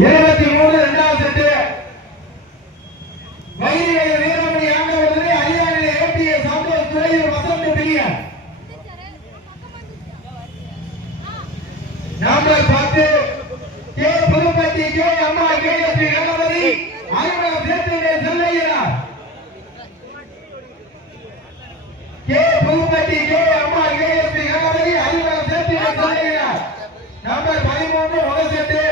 23 இரண்டாவது set வைரிவேல Veeramani ஆண்டவர்களே அரியானிலே ABA Santhosh Thuraiyur Vasanth பிரியன் number 10 K Pudupatti K அம்மா KSP Ganapathi அறிமுகம் சேர்த்துவே செல்லையா கே புதுப்பட்டி கே அம்மா கேஎஸ்பி கணபதி அறிமுகம் சேர்த்துவே செல்லையா நம்பர் 13 முதல் செட்டு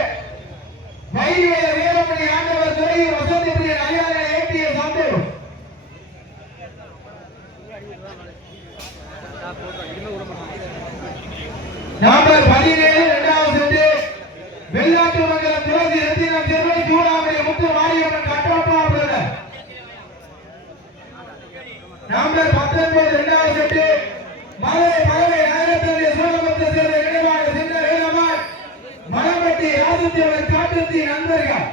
வைரிவேல வீரமணி ஆண்டவர் துறையூர் வசந்த் பிரியன் அரியானிலே ஏபிஏ சந்தோஷ் நம்பர் 17 இரண்டாவது செட்டு வெள்ளாட்டு மங்கலம் துளசி ரத்தினம் செல்வை சூடாமணி முத்து மாரியம்மன் கட்டப்பா பிரதர் நம்பர் 19 இரண்டாவது செட்டு மதுரை நகரத்திலே சோழபுரத்தை சேர்ந்த நினைவாக சென்ற வேலமான் மணம்பட்டி ராஜதேவர் காட்டுத்தி நண்பர்கள்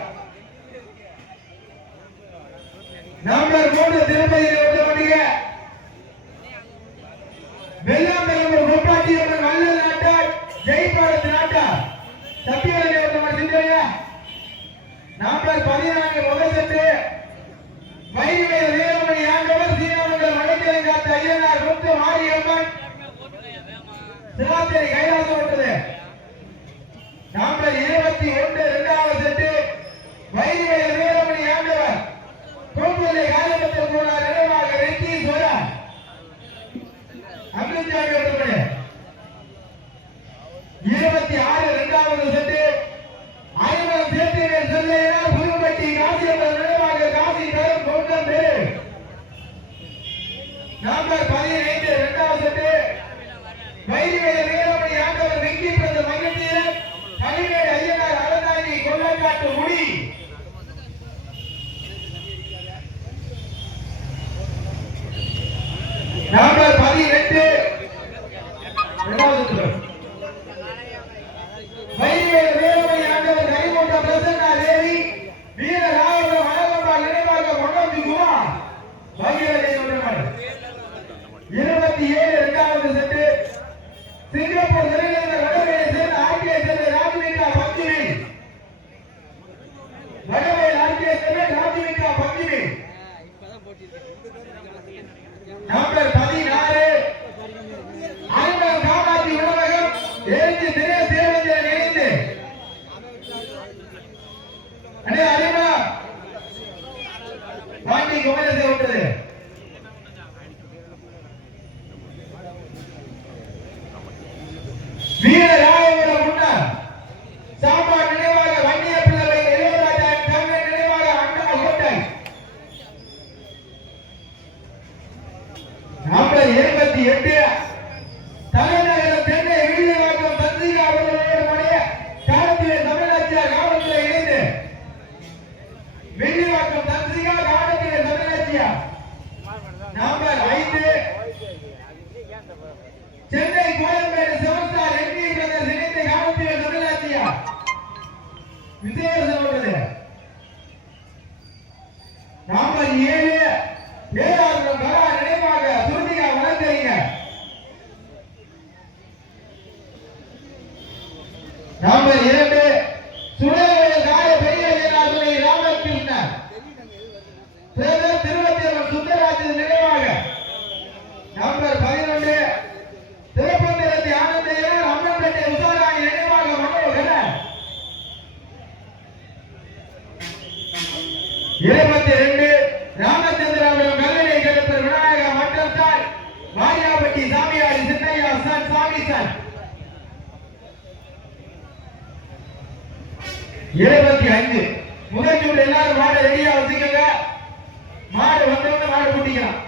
நம்பர் 3 திருப்பதியில் உள்ளவனுங்க வெள்ளாம்பலம் கொப்பாட்டியம்மன் வல்லல் நாட்டார் ஜெய்பாரத் நாட்டார் சத்தியவதி அவர்கள் சிந்தையா நம்பர் 14 முதல் செட்டு வைரிவேல வீரமணி ஆண்டவர் சீனாமங்கலம் வடக்கரை காத்த ஐயனார் முத்து மாரியம்மன் சிவாத்திரை கைலாசம் விட்டது நம்பர் 21 இரண்டாவது செட்டு வைரிவேல வீரமணி ஆண்டவர் கோவிலை காலகட்டத்தில் போனார் நினைவாக வெற்றி சோழா அமிர்தசாமி அவர்களே 26 இரண்டாவது செட்டு அறிமுகம் சேர்த்திலே செல்லையா புதுப்பட்டி காசியம்மன் நினைவாக காசி தரும் கவுண்டன் பேரு நம்பர் 15 இரண்டாவது செட்டு வைரிவேல வீரமணி ஆண்டவர் வெங்கி பிரத மகிழ்ச்சியர் கலிவேடு ஐயனார் அறந்தாங்கி கொள்ளைக்காட்டு முடி நம்பர் 18 இரண்டாவது செட்டு வைரிவேல வீரமணி ஆண்டவர் கரிமூட்ட பிரசன்னா தேவி வீர ராயபுரம் அழகம்பா நினைவாக மொண்டம்பி குமார் பகிரதை சொல்றாங்க 27 இரண்டாவது செட்டு சிங்கப்பூர் நிறைவேற வடவேலை சேர்ந்த ஆர்டிஐ சேர்ந்த ராஜ்விகா பங்கினி வடவேல் ஆர்டிஐ சேர்ந்த ராஜ்விகா பங்கினி நம்பர் 16 அறிமுகம் காமாட்சி உணவகம் எழுந்து திரை தேவந்திரன் இணைந்து அண்ணே அறிமுகம் பாண்டி குமரேசை விட்டது வீரராயபுரம் முன்னாள் சாம்பார் நினைவாக வன்னிய பிள்ளை இளையராஜா தங்க நினைவாக அண்ணா கோட்டை நம்பர் 28 தலைநகரம் சென்னை வீரவாக்கம் தந்திகா அவர்களுடைய காலத்திலே தமிழாட்சியார் காவல்துறை இணைந்து வீரவாக்கம் தந்திகா காலத்திலே தமிழாட்சியார் number 5 Chennai Koyambedu seven star MP brothers இணைந்து காலத்திலே தமிழாட்சியார் விஜயசோடது நம்பர் 7 ஏஆர் கரா நினைவாக சுருதிகா வளர்ந்தீங்க நம்பர் 2 சுடவேல காய பெரிய வீராதுரை ராமகிருஷ்ணன் பிரதர் திருவத்தியம்மன் சுந்தரராஜன் நினைவாக நம்பர் 11 திருப்பந்திரத்தி ஆனந்தையர் அம்மன்பேட்டை உசாராணி நினைவாக மனோகரன் 22 ராமச்சந்திராபுரம் கல்லணை கருப்பர் விநாயகா மட்டம்தாள் வாரியாபட்டி சாமியாரி சின்னையா சன் சாமி சன் 25 முதல் சூடு எல்லாரும் மாடு ரெடியா வச்சுக்கோங்க மாடு வந்தவங்க மாடு கூட்டிக்கலாம்